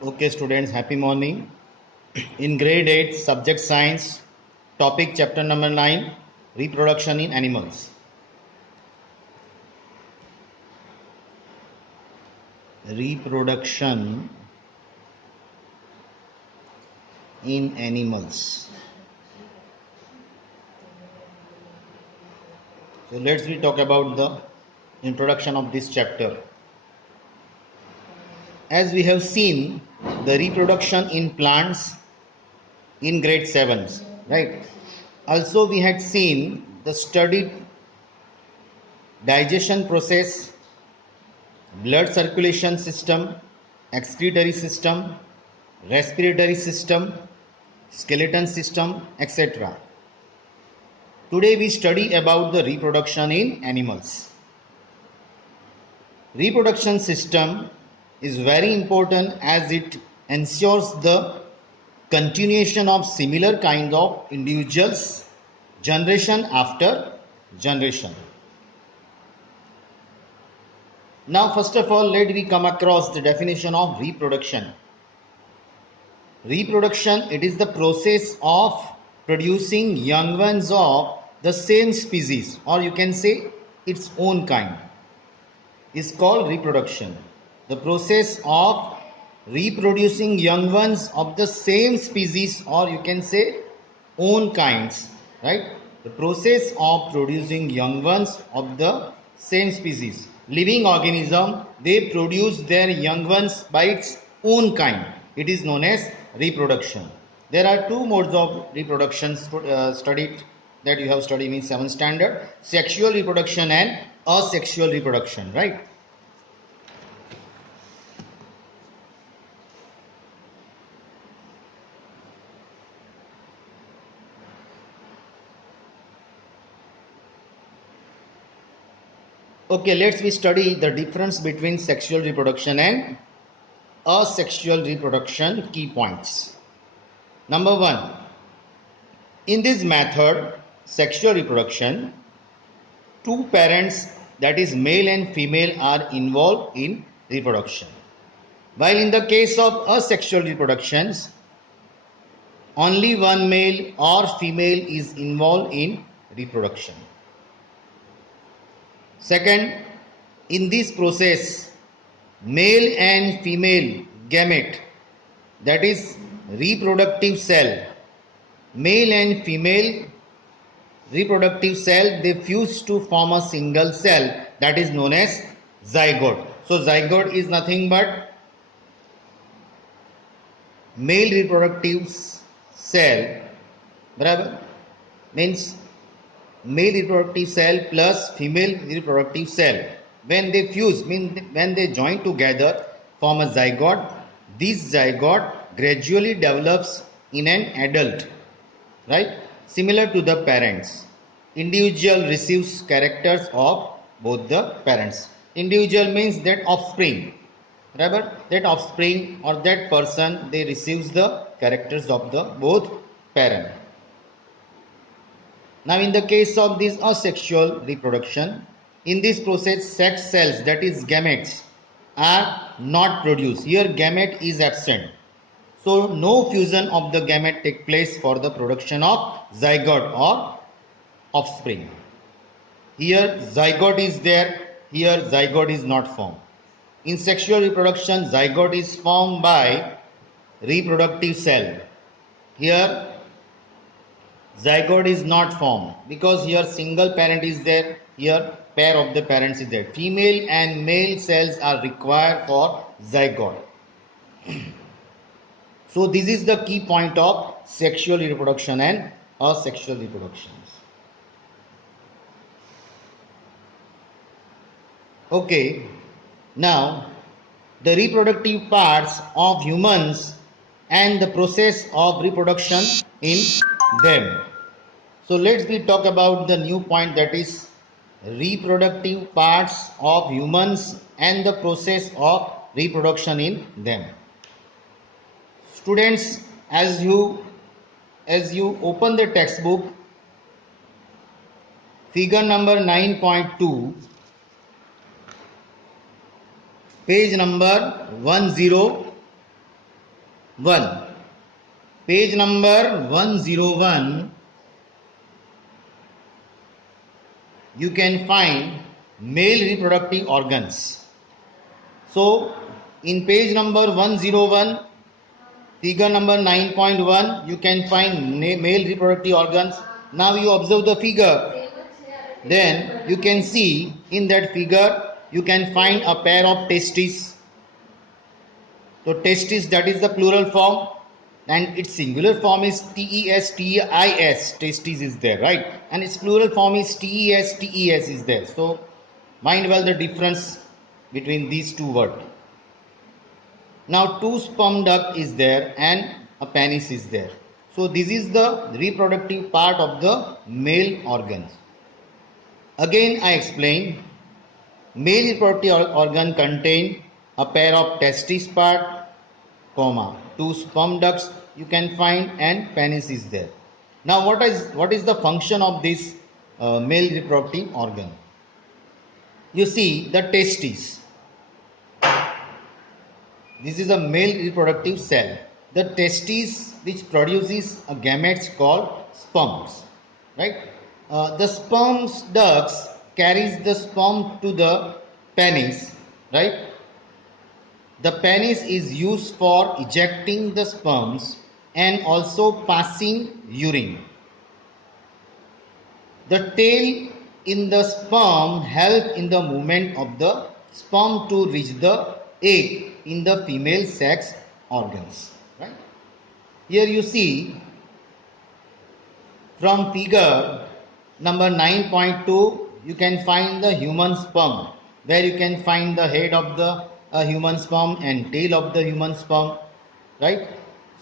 Okay, students, happy morning. In grade 8, subject science, topic chapter number 9, reproduction in animals. Reproduction in animals. So let's we talk about the introduction of this chapter. As we have seen the reproduction in plants in grade 7, right? Also we had seen the studied digestion process, blood circulation system, excretory system, respiratory system, skeleton system, etc. Today we study about the reproduction in animals. Reproduction system is very important as it ensures the continuation of similar kinds of individuals generation after generation. Now first of all, let me come across the definition of reproduction. Reproduction, it is the process of producing young ones of the same species, or you can say its own kind, is called reproduction. The process of reproducing young ones of the same species, or you can say own kinds, right? The process of producing young ones of the same species. Living organism, they produce their young ones by its own kind. It is known as reproduction. There are two modes of reproduction studied that you have studied in 7th standard: sexual reproduction and asexual reproduction, right? Okay, let's we study the difference between sexual reproduction and asexual reproduction. Key points. Number 1, in this method, sexual reproduction, two parents, that is male and female, are involved in reproduction. While in the case of asexual reproductions, only one male or female is involved in reproduction. Second, in this process, male and female gamete, that is reproductive cell, male and female reproductive cell, they fuse to form a single cell, that is known as zygote. So zygote is nothing but male reproductive cell, barabar, means male reproductive cell plus female reproductive cell. When they fuse, means when they join together, form a zygote. This zygote gradually develops in an adult, right? Similar to the parents. Individual receives characters of both the parents. Individual means that offspring. Remember, that offspring or that person, they receives the characters of the both parent. Now in the case of this asexual reproduction, in this process sex cells, that is gametes, are not produced. Here gamete is absent. So no fusion of the gamete take place for the production of zygote or offspring. Here zygote is there, here zygote is not formed. In sexual reproduction, zygote is formed by reproductive cell. Here zygote is not formed because here single parent is there, here pair of the parents is there. Female and male cells are required for zygote. So this is the key point of sexual reproduction and asexual reproductions. Okay, now the reproductive parts of humans and the process of reproduction in them. So let's we talk about the new point, that is reproductive parts of humans and the process of reproduction in them. Students, as you open the textbook, figure number 9.2, page number 10, 1. Page number 101, you can find male reproductive organs. So, in page number 101, figure number 9.1, you can find male reproductive organs. Now you observe the figure. Then you can see in that figure, you can find a pair of testes. So testis, that is the plural form, and its singular form is TES, testis is there, right? And its plural form is TES is there. So mind well the difference between these two words. Now two sperm duct is there and a penis is there. So this is the reproductive part of the male organs. Again I explain, male reproductive organ contain a pair of testis part, comma, two sperm ducts you can find, and penis is there. Now what is the function of this male reproductive organ? You see the testes. This is a male reproductive cell. The testes which produces a gametes called sperms, right? The sperm's ducts carries the sperm to the penis, right? The penis is used for ejecting the sperms and also passing urine. The tail in the sperm help in the movement of the sperm to reach the egg in the female sex organs. Right? Here you see from figure number 9.2, you can find the human sperm, where you can find the head of the human sperm and tail of the human sperm, right?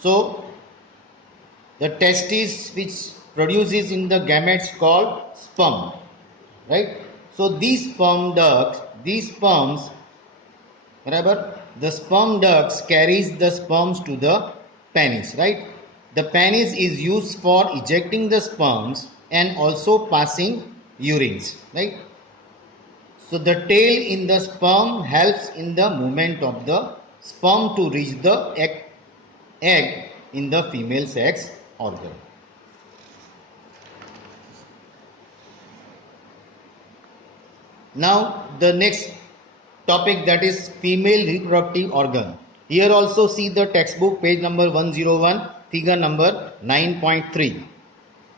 So the testis which produces in the gametes called sperm, right? So these sperm ducts, these sperms, remember, the sperm ducts carries the sperms to the penis, right? The penis is used for ejecting the sperms and also passing urines, right? So the tail in the sperm helps in the movement of the sperm to reach the egg in the female sex organ. Now the next topic, that is female reproductive organ. Here also see the textbook page number 101, figure number 9.3.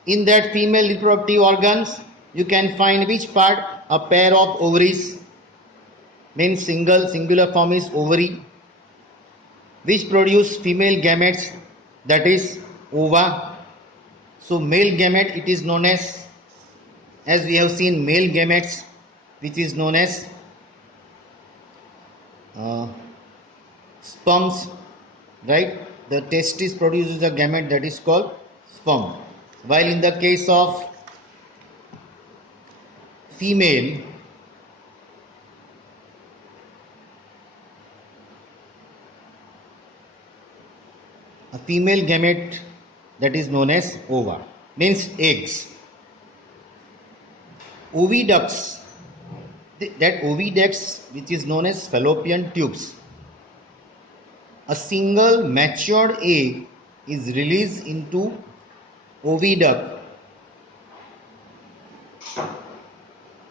In that female reproductive organs, you can find which part? A pair of ovaries, means singular form is ovary, which produce female gametes, that is ova. So male gamete, it is known as we have seen male gametes, which is known as sperms, right? The testis produces a gamete that is called sperm, while in the case of female, a female gamete that is known as ova, means eggs. Oviducts, that oviducts which is known as fallopian tubes. A single matured egg is released into oviduct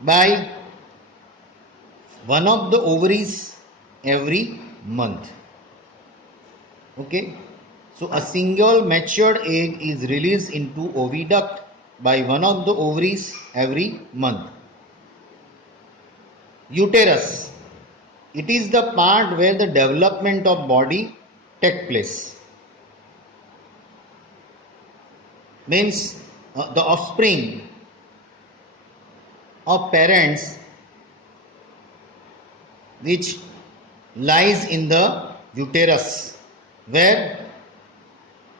by one of the ovaries every month. Okay, so a single matured egg is released into oviduct by one of the ovaries every month. Uterus, it is the part where the development of body takes place. Means the offspring of parents which lies in the uterus, where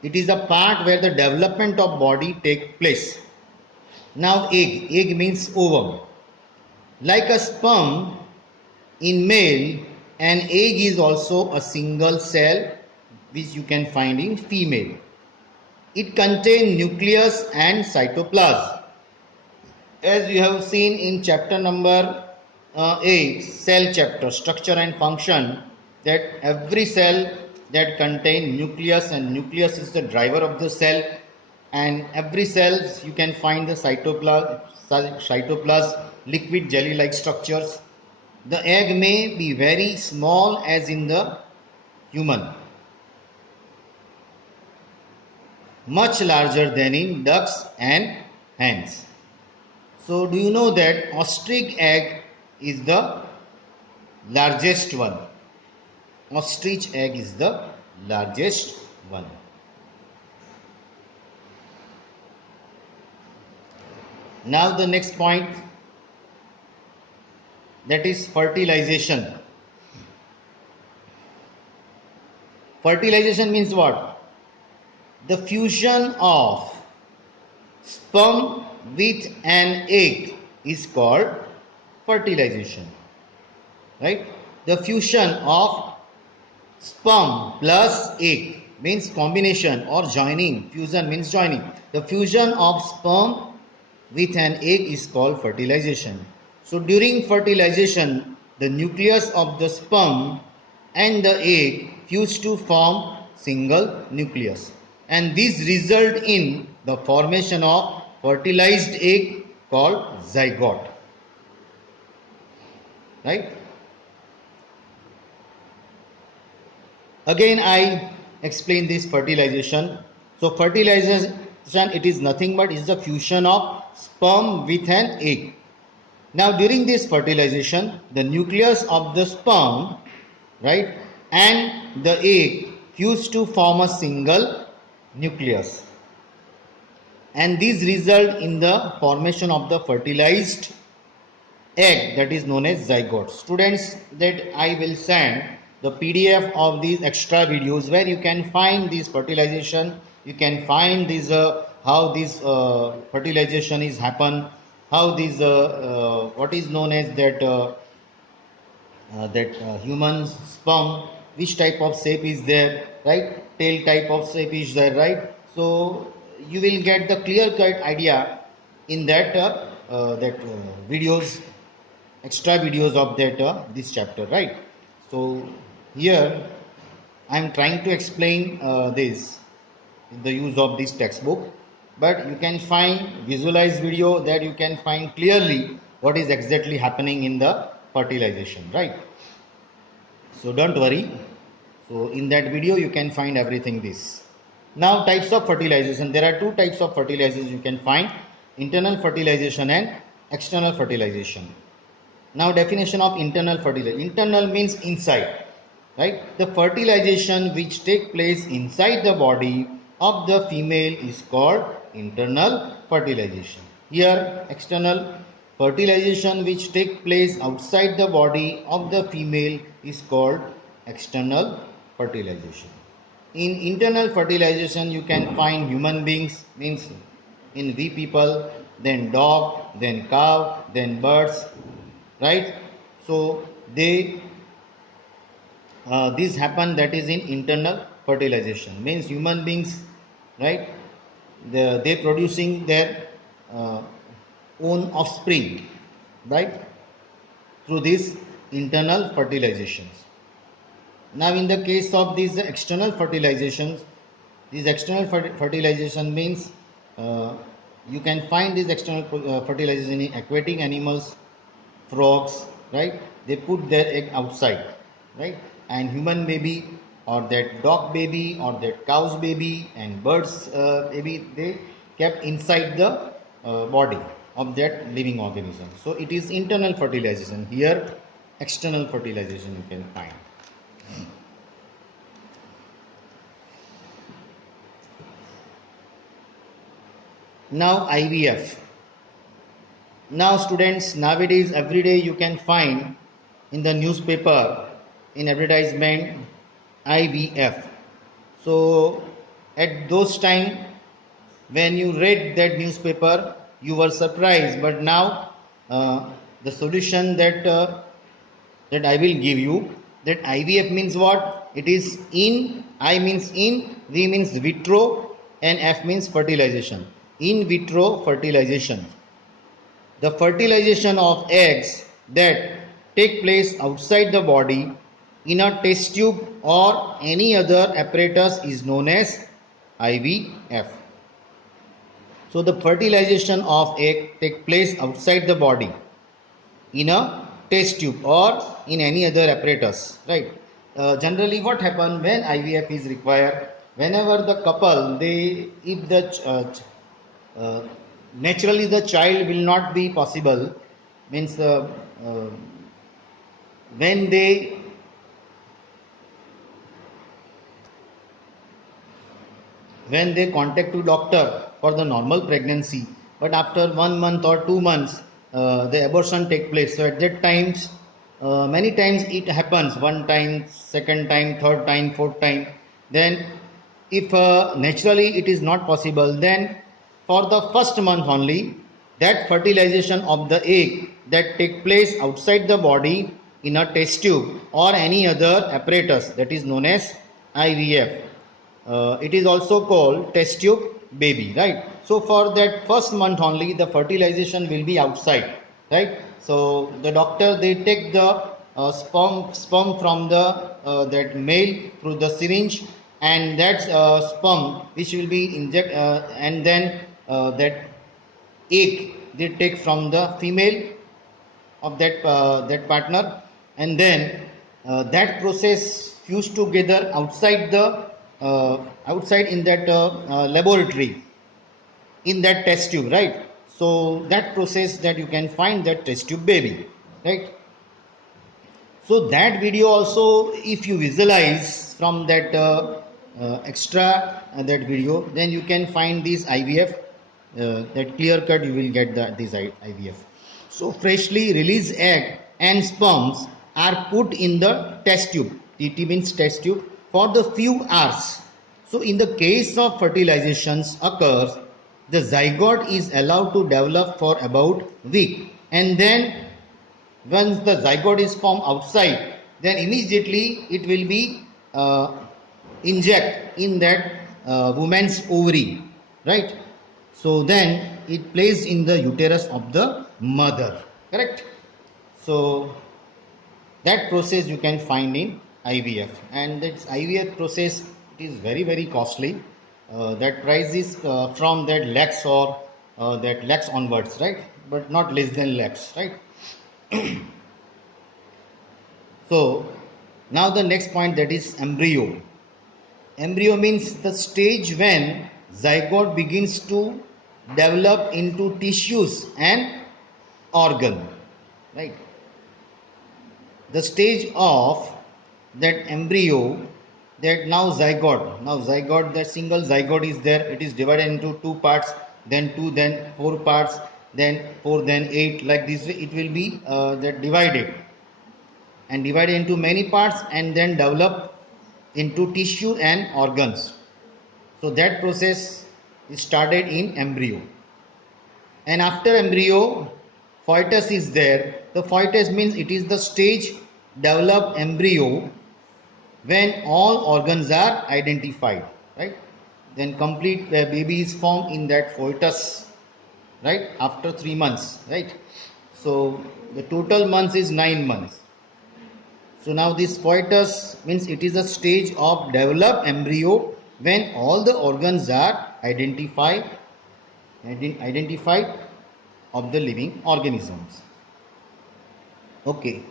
it is the part where the development of body takes place. Now egg means ovum. Like a sperm in male, an egg is also a single cell which you can find in female. It contains nucleus and cytoplasm. As you have seen in chapter number 8, cell chapter, structure and function, that every cell that contain nucleus, and nucleus is the driver of the cell, and every cells you can find the cytoplasm, liquid jelly like structures. The egg may be very small as in the human, much larger than in ducks and hens. So do you know that ostrich egg is the largest one? Ostrich egg is the largest one. Now the next point, that is fertilization. Fertilization means what? The fusion of sperm with an egg is called fertilization. Right? The fusion of sperm plus egg means combination or joining. Fusion means joining. The fusion of sperm with an egg is called fertilization. So during fertilization, the nucleus of the sperm and the egg fuse to form single nucleus, and this result in the formation of fertilized egg called zygote. Right? Again I explain this fertilization. So fertilization, it is nothing but is the fusion of sperm with an egg. Now during this fertilization, the nucleus of the sperm, right, and the egg fuse to form a single nucleus, and these result in the formation of the fertilized egg, that is known as zygote. Students, that I will send the PDF of these extra videos where you can find this fertilization, you can find this how this fertilization is happen, how this what is known as that human sperm, which type of shape is there, right? Tail type of shape is there, right? So you will get the clear cut idea in that videos, extra videos of that this chapter, right? So here I am trying to explain this with the use of this textbook, but you can find visualized video that you can find clearly what is exactly happening in the fertilization, right? So don't worry. So in that video you can find everything this. Now types of fertilization. There are two types of fertilization you can find: internal fertilization and external fertilization. Now definition of internal fertilization. Internal means inside, right? The fertilization which take place inside the body of the female is called internal fertilization. Here external fertilization which take place outside the body of the female is called external fertilization. In internal fertilization you can find human beings, means in we people, then dog, then cow, then birds, right? So they this happen, that is in internal fertilization, means human beings, right, they producing their own offspring, right, through these internal fertilizations. Now in the case of these external fertilizations, these external fertilization means you can find these external fertilization in aquatic animals, frogs, right? They put their egg outside, right? And human baby, or that dog baby, or that cow's baby, and birds baby, they kept inside the body of that living organism. So it is internal fertilization. Here external fertilization you can find. Now IVF. Now students, nowadays every day you can find in the newspaper, in advertisement, IVF. So at those time when you read that newspaper you were surprised, but now the solution that I will give you, that IVF means what? It is in, I means in, V means vitro, and F means fertilization. In vitro fertilization. The fertilization of eggs that take place outside the body in a test tube or any other apparatus is known as IVF. So the fertilization of egg take place outside the body in a test tube or in any other apparatus, right? Generally what happen when IVF is required, whenever the couple they if the uh, naturally the child will not be possible, means when they contact to doctor for the normal pregnancy, but after 1 month or 2 months the abortion take place. So at that times many times it happens, one time, second time, third time, fourth time. Then if naturally it is not possible, then for the first month only, that fertilization of the egg that take place outside the body in a test tube or any other apparatus, that is known as IVF. It is also called test tube baby, right? So for that first month only the fertilization will be outside, right? So the doctor they take the sperm from the that male through the syringe, and that sperm which will be inject and then that egg they take from the female of that partner, and then that process fused together outside the outside in that laboratory in that test tube, right? So that process that you can find that test tube baby, right? So that video also, if you visualize from that extra that video, then you can find this IVF, that clear cut you will get this IVF. So freshly released egg and sperms are put in the test tube. TT means test tube for the few hours. So in the case of fertilizations occurs, the zygote is allowed to develop for about a week, and then once the zygote is formed outside, then immediately it will be inject in that woman's ovary, right? So then it placed in the uterus of the mother, correct? So that process you can find in IVF, and this IVF process, it is very costly. That price is from that lakhs or that lakhs onwards, right? But not less than lakhs, right? So now the next point, that is embryo. Embryo means the stage when zygote begins to develop into tissues and organ, right? The stage of that embryo, that now zygote, that single zygote is there, it is divided into two parts, then two, then four parts, then four, then eight, like this way it will be that divided and divided into many parts and then develop into tissue and organs. So that process is started in embryo. And after embryo, fetus is there. The fetus means it is the stage developed embryo when all organs are identified, right? Then complete baby is formed in that fetus, right? After 3 months, right? So the total months is 9 months. So now this fetus means it is a stage of developed embryo when all the organs are identified of the living organisms. Okay.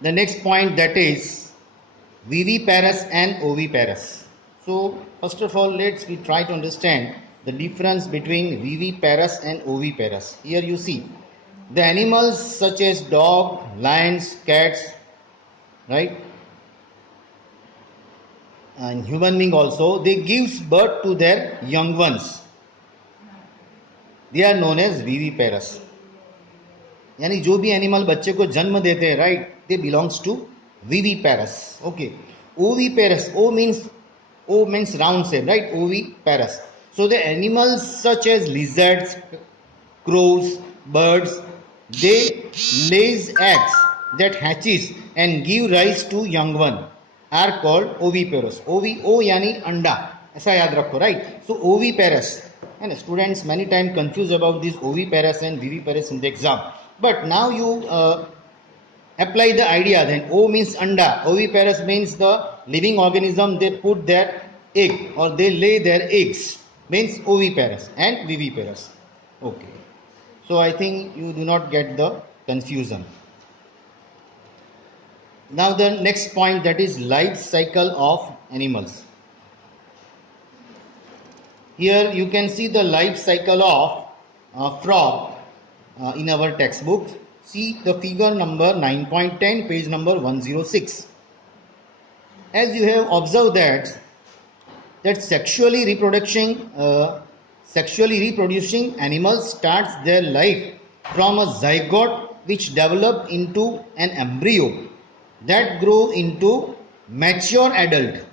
The next point, that is viviparous and oviparous. So first of all, we try to understand the difference between viviparous and oviparous. Here you see the animals such as dog, lions, cats, right, and human being also, they gives birth to their young ones. They are known as viviparous. यानी जो भी animal बच्चे को जन्म देते हैं, right, they belongs to viviparous. Okay. Oviparous, O means round shape, right? Oviparous. So the animals such as lizards, crows, birds, they lays eggs that hatches and give rise to young one are called oviparous. O यानी अंडा, ऐसा याद रखो, right? So oviparous. And students many times confuse about this oviparous and viviparous in the exam. But now you Apply the idea then. O means anda. Oviparous means the living organism, they put their egg or they lay their eggs. Means oviparous and viviparous. Okay. So I think you do not get the confusion. Now the next point, that is life cycle of animals. Here you can see the life cycle of frog in our textbook. See the figure number 9.10, page number 106. As you have observed that sexually reproducing animals starts their life from a zygote which develop into an embryo that grow into mature adult.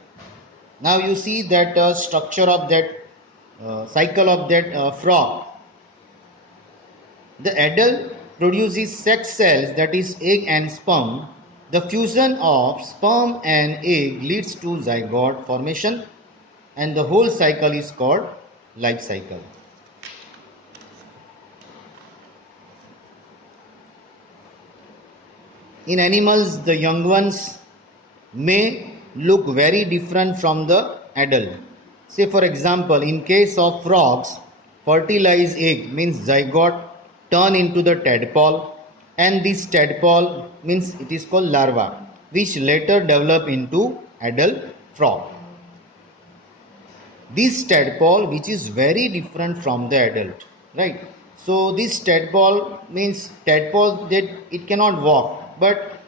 Now you see that structure of that cycle of that frog. The adult produces sex cells, that is egg and sperm. The fusion of sperm and egg leads to zygote formation, and the whole cycle is called life cycle. In animals, the young ones may look very different from the adult. Say for example, in case of frogs, fertilized egg means zygote turn into the tadpole, and this tadpole means it is called larva, which later develop into adult frog. This tadpole, which is very different from the adult, right? So this tadpole means tadpole that it cannot walk, but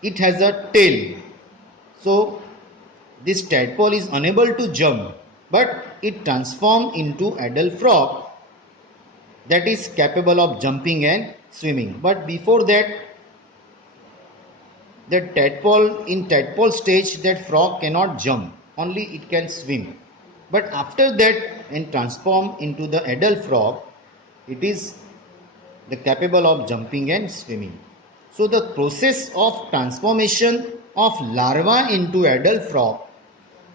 it has a tail. So this tadpole is unable to jump, but it transforms into adult frog that is capable of jumping and swimming. But before that, the tadpole, in tadpole stage, that frog cannot jump, only it can swim. But after that, and transform into the adult frog, it is the capable of jumping and swimming. So the process of transformation of larva into adult frog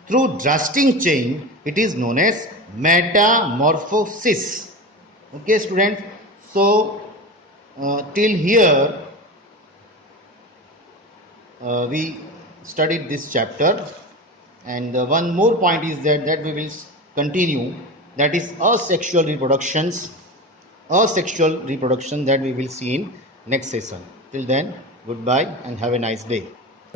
through drastic change, it is known as metamorphosis. Okay, students. So till here we studied this chapter, and one more point is that we will continue, that is asexual reproduction that we will see in next session. Till then, goodbye and have a nice day.